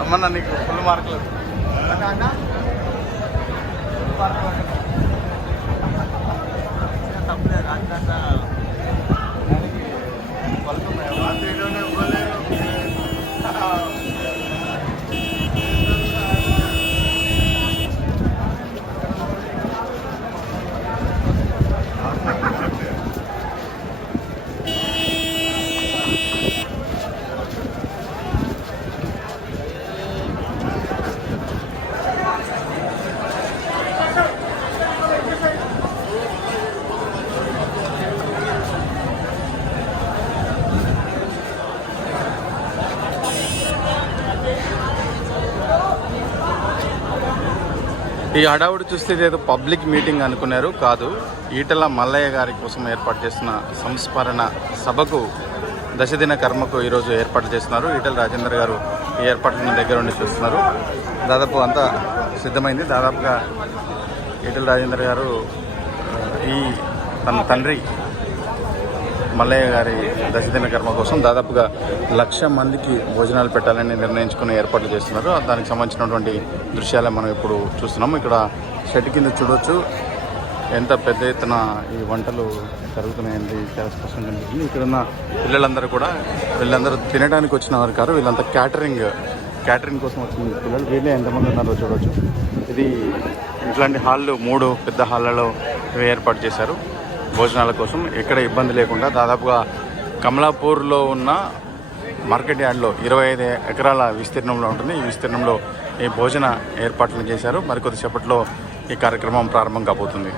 అమ్మన్నా నీకు ఫుల్ మార్కులు ఈ హడావుడి చూస్తే ఏదో పబ్లిక్ మీటింగ్ అనుకున్నారు, కాదు. ఈటెల మల్లయ్య గారి కోసం ఏర్పాటు చేసిన సంస్మరణ సభకు దశదిన కర్మకు ఈరోజు ఏర్పాటు చేస్తున్నారు. ఈటెల రాజేందర్ గారు ఈ ఏర్పాట్లను దగ్గర ఉండి చూస్తున్నారు. దాదాపు అంతా సిద్ధమైంది. దాదాపుగా ఈటెల రాజేందర్ గారు తన తండ్రి మల్లయ్య గారి దశదిన కర్మ కోసం దాదాపుగా 1,00,000 మందికి భోజనాలు పెట్టాలని నిర్ణయించుకుని ఏర్పాట్లు చేస్తున్నారు. దానికి సంబంధించినటువంటి దృశ్యాలే మనం ఇప్పుడు చూస్తున్నాము. ఇక్కడ షెడ్ కింద చూడవచ్చు ఎంత పెద్ద ఎత్తున ఈ వంటలు జరుగుతున్నాయండి. చాలా స్పష్టంగా కనిపిస్తుంది. ఇక్కడున్న పిల్లలందరూ కూడా వీళ్ళందరూ తినడానికి వచ్చిన వారు కాదు, వీళ్ళంతా క్యాటరింగ్ కోసం వచ్చిన పిల్లలు. వీళ్ళే ఎంతమంది ఉన్నారో చూడవచ్చు. ఇది ఇట్లాంటి హాళ్ళు 3 పెద్ద హాళ్ళలో ఏర్పాటు చేశారు భోజనాల కోసం. ఎక్కడ ఇబ్బంది లేకుండా దాదాపుగా కమలాపూర్లో ఉన్న మార్కెట్ యార్డ్లో 25 ఎకరాల విస్తీర్ణంలో ఉంటుంది. ఈ విస్తీర్ణంలో ఈ భోజన ఏర్పాట్లను చేశారు. మరికొద్దిసేపట్లో ఈ కార్యక్రమం ప్రారంభం కాబోతుంది.